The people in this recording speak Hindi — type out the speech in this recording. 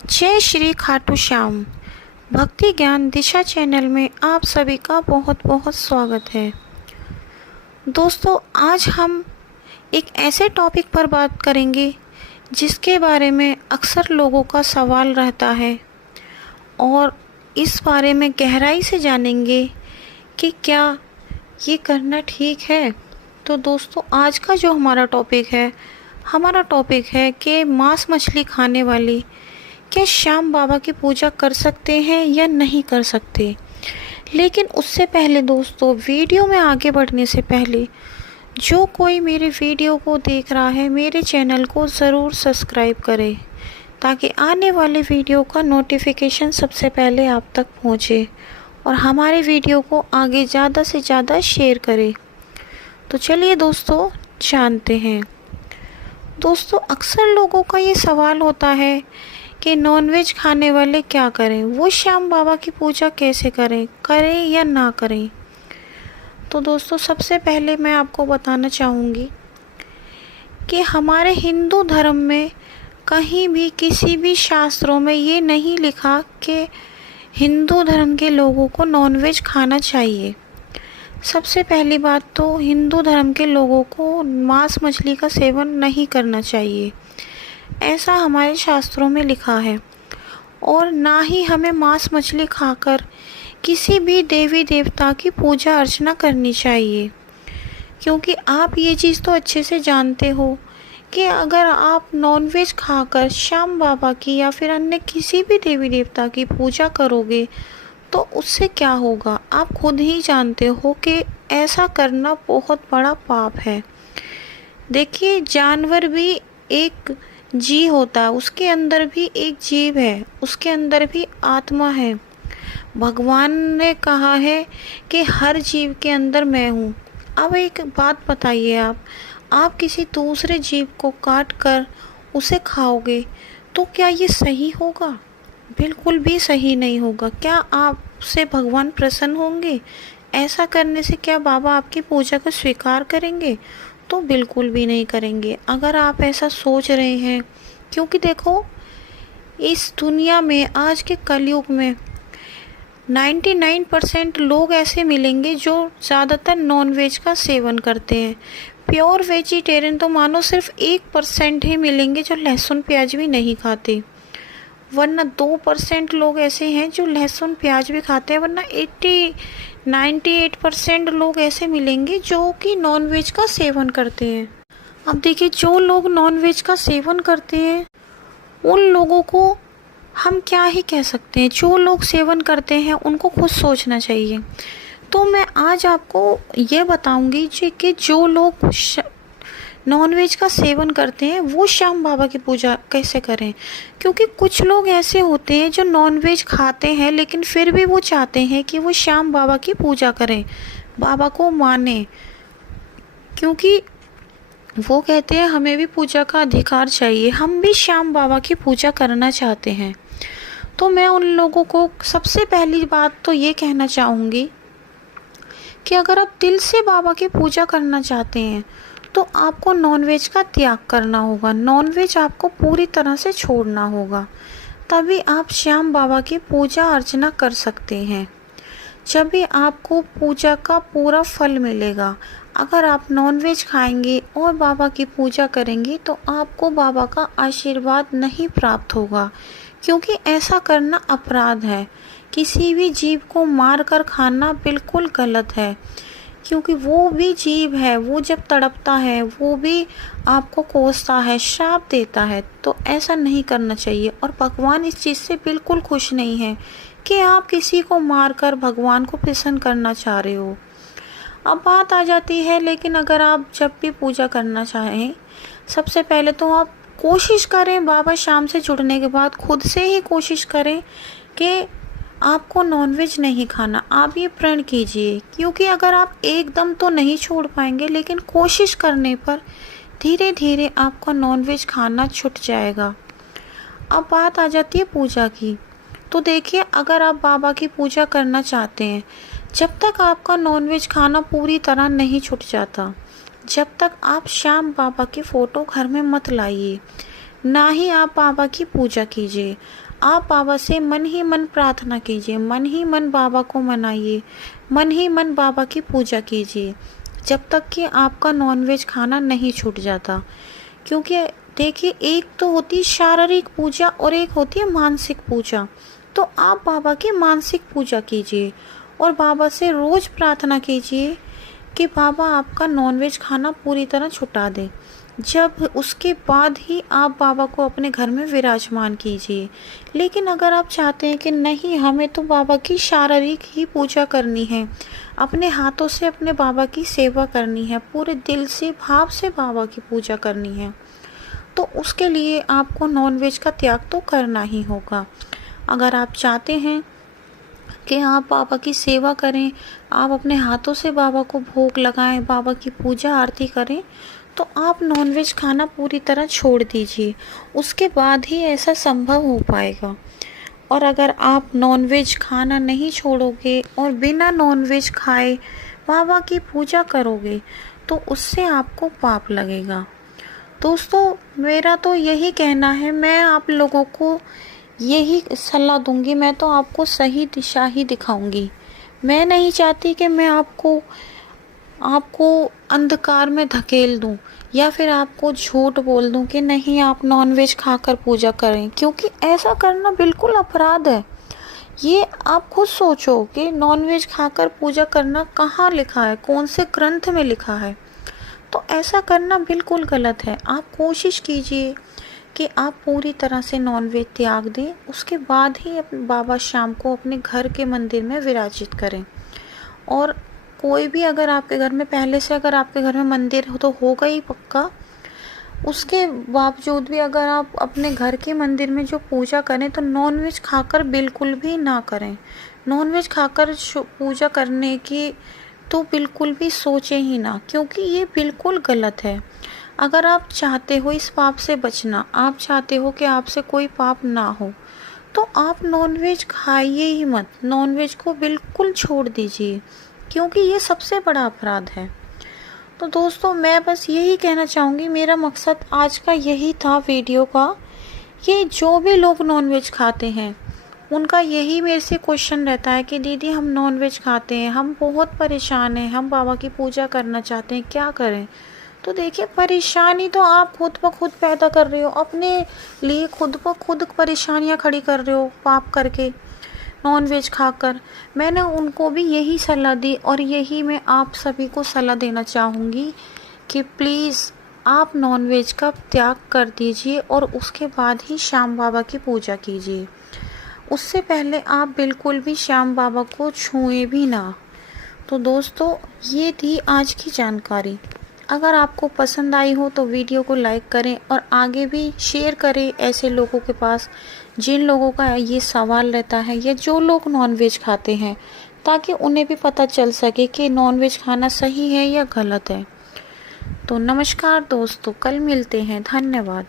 जय श्री खाटू श्याम। भक्ति ज्ञान दिशा चैनल में आप सभी का बहुत बहुत स्वागत है। दोस्तों, आज हम एक ऐसे टॉपिक पर बात करेंगे जिसके बारे में अक्सर लोगों का सवाल रहता है और इस बारे में गहराई से जानेंगे कि क्या ये करना ठीक है। तो दोस्तों, आज का जो हमारा टॉपिक है कि मांस मछली खाने वाली क्या श्याम बाबा की पूजा कर सकते हैं या नहीं कर सकते। लेकिन उससे पहले दोस्तों, वीडियो में आगे बढ़ने से पहले जो कोई मेरे वीडियो को देख रहा है, मेरे चैनल को ज़रूर सब्सक्राइब करे ताकि आने वाले वीडियो का नोटिफिकेशन सबसे पहले आप तक पहुंचे और हमारे वीडियो को आगे ज़्यादा से ज़्यादा शेयर करें। तो चलिए दोस्तों, जानते हैं। दोस्तों, अक्सर लोगों का ये सवाल होता है कि नॉनवेज खाने वाले क्या करें, वो श्याम बाबा की पूजा कैसे करें या ना करें। तो दोस्तों, सबसे पहले मैं आपको बताना चाहूँगी कि हमारे हिंदू धर्म में कहीं भी किसी भी शास्त्रों में ये नहीं लिखा कि हिंदू धर्म के लोगों को नॉनवेज खाना चाहिए। सबसे पहली बात तो हिंदू धर्म के लोगों को मांस मछली का सेवन नहीं करना चाहिए, ऐसा हमारे शास्त्रों में लिखा है। और ना ही हमें मांस मछली खाकर किसी भी देवी देवता की पूजा अर्चना करनी चाहिए, क्योंकि आप ये चीज़ तो अच्छे से जानते हो कि अगर आप नॉनवेज खाकर श्याम बाबा की या फिर अन्य किसी भी देवी देवता की पूजा करोगे तो उससे क्या होगा, आप खुद ही जानते हो कि ऐसा करना बहुत बड़ा पाप है। देखिए, जानवर भी एक जी होता है, उसके अंदर भी एक जीव है, उसके अंदर भी आत्मा है। भगवान ने कहा है कि हर जीव के अंदर मैं हूँ। अब एक बात बताइए, आप किसी दूसरे जीव को काट कर उसे खाओगे तो क्या ये सही होगा? बिल्कुल भी सही नहीं होगा। क्या आपसे भगवान प्रसन्न होंगे? ऐसा करने से क्या बाबा आपकी पूजा को स्वीकार करेंगे? तो बिल्कुल भी नहीं करेंगे। अगर आप ऐसा सोच रहे हैं, क्योंकि देखो, इस दुनिया में आज के कलयुग में 99% लोग ऐसे मिलेंगे जो ज़्यादातर नॉनवेज का सेवन करते हैं। प्योर वेजिटेरियन तो मानो सिर्फ 1% ही मिलेंगे जो लहसुन प्याज भी नहीं खाते, वरना 2% लोग ऐसे हैं जो लहसुन प्याज भी खाते हैं, वरना 98% लोग ऐसे मिलेंगे जो कि नॉनवेज का सेवन करते हैं। अब देखिए, जो लोग नॉनवेज का सेवन करते हैं उन लोगों को हम क्या ही कह सकते हैं। जो लोग सेवन करते हैं उनको खुद सोचना चाहिए। तो मैं आज आपको ये बताऊंगी कि जो लोग नॉनवेज का सेवन करते हैं वो श्याम बाबा की पूजा कैसे करें। क्योंकि कुछ लोग ऐसे होते हैं जो नॉनवेज खाते हैं लेकिन फिर भी वो चाहते हैं कि वो श्याम बाबा की पूजा करें, बाबा को माने, क्योंकि वो कहते हैं हमें भी पूजा का अधिकार चाहिए, हम भी श्याम बाबा की पूजा करना चाहते हैं। तो मैं उन लोगों को सबसे पहली बात तो ये कहना चाहूँगी कि अगर आप दिल से बाबा की पूजा करना चाहते हैं तो आपको नॉनवेज का त्याग करना होगा। नॉनवेज आपको पूरी तरह से छोड़ना होगा, तभी आप श्याम बाबा की पूजा अर्चना कर सकते हैं, जब भी आपको पूजा का पूरा फल मिलेगा। अगर आप नॉनवेज खाएंगे और बाबा की पूजा करेंगे तो आपको बाबा का आशीर्वाद नहीं प्राप्त होगा, क्योंकि ऐसा करना अपराध है। किसी भी जीव को मार कर खाना बिल्कुल गलत है, क्योंकि वो भी जीव है, वो जब तड़पता है वो भी आपको कोसता है, श्राप देता है। तो ऐसा नहीं करना चाहिए और भगवान इस चीज़ से बिल्कुल खुश नहीं है कि आप किसी को मारकर भगवान को प्रसन्न करना चाह रहे हो। अब बात आ जाती है, लेकिन अगर आप जब भी पूजा करना चाहें, सबसे पहले तो आप कोशिश करें, बाबा श्याम से जुड़ने के बाद खुद से ही कोशिश करें कि आपको नॉनवेज नहीं खाना। आप ये प्रण कीजिए, क्योंकि अगर आप एकदम तो नहीं छोड़ पाएंगे, लेकिन कोशिश करने पर धीरे धीरे आपका नॉनवेज खाना छूट जाएगा। अब बात आ जाती है पूजा की। तो देखिए, अगर आप बाबा की पूजा करना चाहते हैं, जब तक आपका नॉनवेज खाना पूरी तरह नहीं छूट जाता, जब तक आप श्याम बाबा की फ़ोटो घर में मत लाइए, ना ही आप बाबा की पूजा कीजिए। आप बाबा से मन ही मन प्रार्थना कीजिए, मन ही मन बाबा को मनाइए, मन ही मन बाबा की पूजा कीजिए, जब तक कि आपका नॉनवेज खाना नहीं छूट जाता। क्योंकि देखिए, एक तो होती है शारीरिक पूजा और एक होती है मानसिक पूजा। तो आप बाबा की मानसिक पूजा कीजिए और बाबा से रोज़ प्रार्थना कीजिए कि बाबा आपका नॉनवेज खाना पूरी तरह छुटा दे। जब उसके बाद ही आप बाबा को अपने घर में विराजमान कीजिए। लेकिन अगर आप चाहते हैं कि नहीं, हमें तो बाबा की शारीरिक ही पूजा करनी है, अपने हाथों से अपने बाबा की सेवा करनी है, पूरे दिल से भाव से बाबा की पूजा करनी है, तो उसके लिए आपको नॉनवेज का त्याग तो करना ही होगा। अगर आप चाहते हैं कि आप बाबा की सेवा करें, आप अपने हाथों से बाबा को भोग लगाएं, बाबा की पूजा आरती करें, तो आप नॉनवेज खाना पूरी तरह छोड़ दीजिए। उसके बाद ही ऐसा संभव हो पाएगा। और अगर आप नॉनवेज खाना नहीं छोड़ोगे और बिना नॉनवेज खाए बाबा की पूजा करोगे, तो उससे आपको पाप लगेगा। दोस्तों, मेरा तो यही कहना है, मैं आप लोगों को यही सलाह दूंगी, मैं तो आपको सही दिशा ही दिखाऊंगी। मैं नहीं चाहती कि मैं आपको अंधकार में धकेल दूं या फिर आपको झूठ बोल दूं कि नहीं, आप नॉनवेज खाकर पूजा करें, क्योंकि ऐसा करना बिल्कुल अपराध है। ये आप खुद सोचो कि नॉनवेज खाकर पूजा करना कहाँ लिखा है, कौन से ग्रंथ में लिखा है। तो ऐसा करना बिल्कुल गलत है। आप कोशिश कीजिए कि आप पूरी तरह से नॉनवेज त्याग दें, उसके बाद ही बाबा शाम को अपने घर के मंदिर में विराजित करें। और कोई भी अगर आपके घर में पहले से अगर आपके घर में मंदिर हो तो होगा ही पक्का, उसके बावजूद भी अगर आप अपने घर के मंदिर में जो पूजा करें तो नॉनवेज खाकर बिल्कुल भी ना करें। नॉनवेज खाकर पूजा करने की तो बिल्कुल भी सोचें ही ना, क्योंकि ये बिल्कुल गलत है। अगर आप चाहते हो इस पाप से बचना, आप चाहते हो कि आपसे कोई पाप ना हो, तो आप नॉनवेज खाइए ही मत, नॉनवेज को बिल्कुल छोड़ दीजिए, क्योंकि ये सबसे बड़ा अपराध है। तो दोस्तों, मैं बस यही कहना चाहूँगी, मेरा मकसद आज का यही था वीडियो का, कि जो भी लोग नॉनवेज खाते हैं उनका यही मेरे से क्वेश्चन रहता है कि दीदी, हम नॉनवेज खाते हैं, हम बहुत परेशान हैं, हम बाबा की पूजा करना चाहते हैं, क्या करें। तो देखिए, परेशानी तो आप खुद ब खुद पैदा कर रहे हो, अपने लिए खुद ब खुद परेशानियां खड़ी कर रहे हो पाप करके, नॉनवेज खाकर। मैंने उनको भी यही सलाह दी और यही मैं आप सभी को सलाह देना चाहूँगी कि प्लीज़ आप नॉनवेज का त्याग कर दीजिए और उसके बाद ही श्याम बाबा की पूजा कीजिए। उससे पहले आप बिल्कुल भी श्याम बाबा को छुएं भी ना। तो दोस्तों, ये थी आज की जानकारी। अगर आपको पसंद आई हो तो वीडियो को लाइक करें और आगे भी शेयर करें ऐसे लोगों के पास जिन लोगों का ये सवाल रहता है या जो लोग नॉनवेज खाते हैं, ताकि उन्हें भी पता चल सके कि नॉनवेज खाना सही है या गलत है। तो नमस्कार दोस्तों, कल मिलते हैं। धन्यवाद।